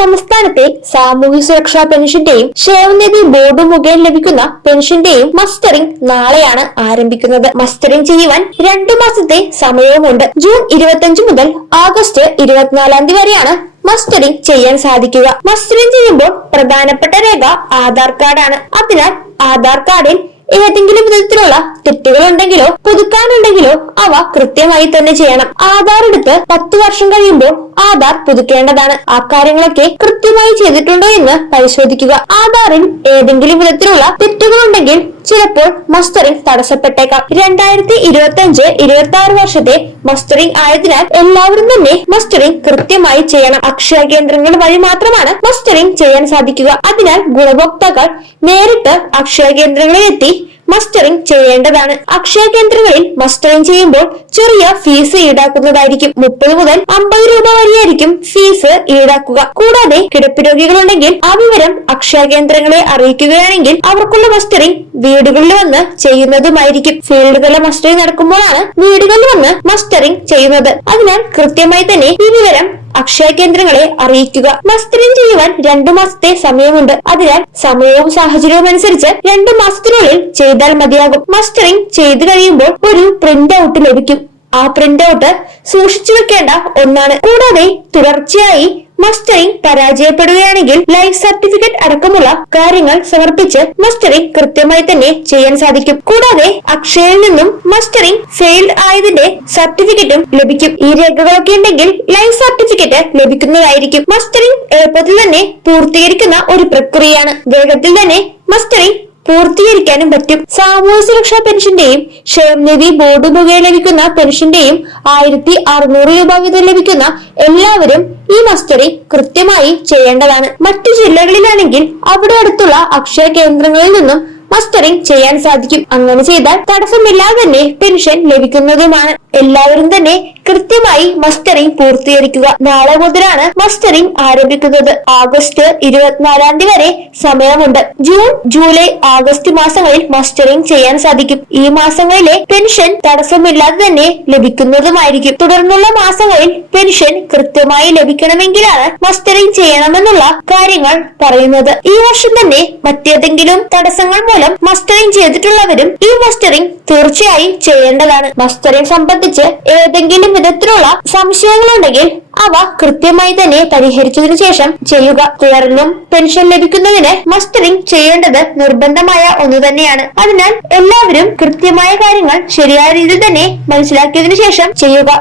സംസ്ഥാനത്തെ സാമൂഹ്യ സുരക്ഷാ പെൻഷന്റെയും ക്ഷേമനിധി ബോർഡ് മുഖേന ലഭിക്കുന്ന പെൻഷന്റെയും മസ്റ്ററിംഗ് നാളെയാണ് ആരംഭിക്കുന്നത്. മസ്റ്ററിംഗ് ചെയ്യുവാൻ 2 മാസത്തെ സമയവുമുണ്ട്. ജൂൺ 25 മുതൽ ആഗസ്റ്റ് 24 വരെയാണ് മസ്റ്ററിംഗ് ചെയ്യാൻ സാധിക്കുക. മസ്റ്ററിംഗ് ചെയ്യുമ്പോൾ പ്രധാനപ്പെട്ട രേഖ ആധാർ കാർഡാണ്. അതിനാൽ ആധാർ കാർഡിൽ ഏതെങ്കിലും വിധത്തിലുള്ള തെറ്റുകൾ ഉണ്ടെങ്കിലോ പുതുക്കാനുണ്ടെങ്കിലോ അവ കൃത്യമായി തന്നെ ചെയ്യണം. ആധാർ എടുത്ത് 10 വർഷം കഴിയുമ്പോൾ ആധാർ പുതുക്കേണ്ടതാണ്. ആ കാര്യങ്ങളൊക്കെ കൃത്യമായി ചെയ്തിട്ടുണ്ടോ എന്ന് പരിശോധിക്കുക. ആധാറിൽ ഏതെങ്കിലും വിധത്തിലുള്ള തെറ്റുകൾ ഉണ്ടെങ്കിൽ ചിലപ്പോൾ മസ്റ്ററിംഗ് തടസ്സപ്പെട്ടേക്കാം. 2025-26 വർഷത്തെ മസ്റ്ററിംഗ് ആയതിനാൽ എല്ലാവരും തന്നെ മസ്റ്ററിംഗ് കൃത്യമായി ചെയ്യണം. അക്ഷയ കേന്ദ്രങ്ങൾ വഴി മാത്രമാണ് മസ്റ്ററിംഗ് ചെയ്യാൻ സാധിക്കുക. അതിനാൽ ഗുണഭോക്താക്കൾ നേരിട്ട് അക്ഷയ കേന്ദ്രങ്ങളിൽ എത്തി മസ്റ്ററിംഗ് ചെയ്യേണ്ടതാണ്. അക്ഷയ കേന്ദ്രങ്ങളിൽ മസ്റ്ററിംഗ് ചെയ്യുമ്പോൾ ചെറിയ ഫീസ് ഈടാക്കുന്നതായിരിക്കും. 30 മുതൽ 50 രൂപ വരെയായിരിക്കും ഫീസ് ഈടാക്കുക. കൂടാതെ കിടപ്പ് രോഗികളുണ്ടെങ്കിൽ ആ വിവരം അക്ഷയ കേന്ദ്രങ്ങളെ അറിയിക്കുകയാണെങ്കിൽ അവർക്കുള്ള മസ്റ്ററിംഗ് വീടുകളിൽ വന്ന് ചെയ്യുന്നതുമായിരിക്കും. ഫീൽഡ് തല മസ്റ്ററിംഗ് നടക്കുമ്പോഴാണ് വീടുകളിൽ വന്ന് മസ്റ്ററിംഗ് ചെയ്യുന്നത്. അതിനാൽ കൃത്യമായി തന്നെ ഈ വിവരം അക്ഷയ കേന്ദ്രങ്ങളെ അറിയിക്കുക. മസ്റ്ററിംഗ് ചെയ്യുവാൻ 2 മാസത്തെ സമയമുണ്ട്. അതിനാൽ സമയവും സാഹചര്യവും അനുസരിച്ച് 2 മാസത്തിനുള്ളിൽ ചെയ്താൽ മതിയാകും. മസ്റ്ററിംഗ് ചെയ്തു കഴിയുമ്പോൾ ഒരു പ്രിന്റ് ഔട്ട് ലഭിക്കും. ആ പ്രിന്റ് ഔട്ട് സൂക്ഷിച്ചു വെക്കേണ്ട ഒന്നാണ്. കൂടാതെ തുടർച്ചയായി മസ്റ്ററിംഗ് പരാജയപ്പെടുകയാണെങ്കിൽ ലൈഫ് സർട്ടിഫിക്കറ്റ് അടക്കമുള്ള കാര്യങ്ങൾ സമർപ്പിച്ച് മസ്റ്ററിംഗ് കൃത്യമായി തന്നെ ചെയ്യാൻ സാധിക്കും. കൂടാതെ അക്ഷയയിൽ നിന്നും മസ്റ്ററിംഗ് ഫെയിൽഡ് ആയതിന്റെ സർട്ടിഫിക്കറ്റും ലഭിക്കും. ഈ രേഖകളൊക്കെ ഉണ്ടെങ്കിൽ ലൈഫ് സർട്ടിഫിക്കറ്റ് ലഭിക്കുന്നതായിരിക്കും. മസ്റ്ററിംഗ് എളുപ്പത്തിൽ തന്നെ പൂർത്തീകരിക്കുന്ന ഒരു പ്രക്രിയയാണ്. വേഗത്തിൽ തന്നെ മസ്റ്ററിംഗ് പൂർത്തീകരിക്കാനും പറ്റും. സാമൂഹ്യ സുരക്ഷാ പെൻഷന്റെയും ക്ഷേമനിധി ബോർഡ് മുഖേന ലഭിക്കുന്ന പെൻഷന്റെയും 1600 രൂപ വീതം ലഭിക്കുന്ന എല്ലാവരും ഈ മസ്റ്ററിംഗ് കൃത്യമായി ചെയ്യേണ്ടതാണ്. മറ്റു ജില്ലകളിലാണെങ്കിൽ അവിടെ അടുത്തുള്ള അക്ഷയ കേന്ദ്രങ്ങളിൽ നിന്നും മസ്റ്ററിംഗ് ചെയ്യാൻ സാധിക്കും. അങ്ങനെ ചെയ്താൽ തടസ്സമില്ലാതെ തന്നെ പെൻഷൻ ലഭിക്കുന്നതുമാണ്. എല്ലാവരും തന്നെ കൃത്യമായി മസ്റ്ററിംഗ് പൂർത്തീകരിക്കുക. നാളെ മുതലാണ് മസ്റ്ററിംഗ് ആരംഭിക്കുന്നത്. ആഗസ്റ്റ് 24 വരെ സമയമുണ്ട്. ജൂൺ, ജൂലൈ, ആഗസ്റ്റ് മാസങ്ങളിൽ മസ്റ്ററിംഗ് ചെയ്യാൻ സാധിക്കും. ഈ മാസങ്ങളിലെ പെൻഷൻ തടസ്സമില്ലാതെ തന്നെ ലഭിക്കുന്നതുമായിരിക്കും. തുടർന്നുള്ള മാസങ്ങളിൽ പെൻഷൻ കൃത്യമായി ലഭിക്കണമെങ്കിലാണ് മസ്റ്ററിംഗ് ചെയ്യണമെന്നുള്ള കാര്യങ്ങൾ പറയുന്നത്. ഈ വർഷം തന്നെ മറ്റേതെങ്കിലും തടസ്സങ്ങൾ മൂലം മസ്റ്ററിംഗ് ചെയ്തിട്ടുള്ളവരും ഈ മസ്റ്ററിംഗ് തീർച്ചയായും ചെയ്യേണ്ടതാണ്. മസ്റ്ററിംഗ് സംബന്ധിച്ച് ഏതെങ്കിലും വിധത്തിലുള്ള സംശയങ്ങളുണ്ടെങ്കിൽ അവ കൃത്യമായി തന്നെ പരിഹരിച്ചതിനു ശേഷം ചെയ്യുക. തുടർന്നും പെൻഷൻ ലഭിക്കുന്നതിന് മസ്റ്ററിംഗ് ചെയ്യേണ്ടത് നിർബന്ധമായ ഒന്ന് തന്നെയാണ്. അതിനാൽ എല്ലാവരും കൃത്യമായ കാര്യങ്ങൾ ശരിയായ രീതിയിൽ തന്നെ മനസ്സിലാക്കിയതിനു ശേഷം ചെയ്യുക.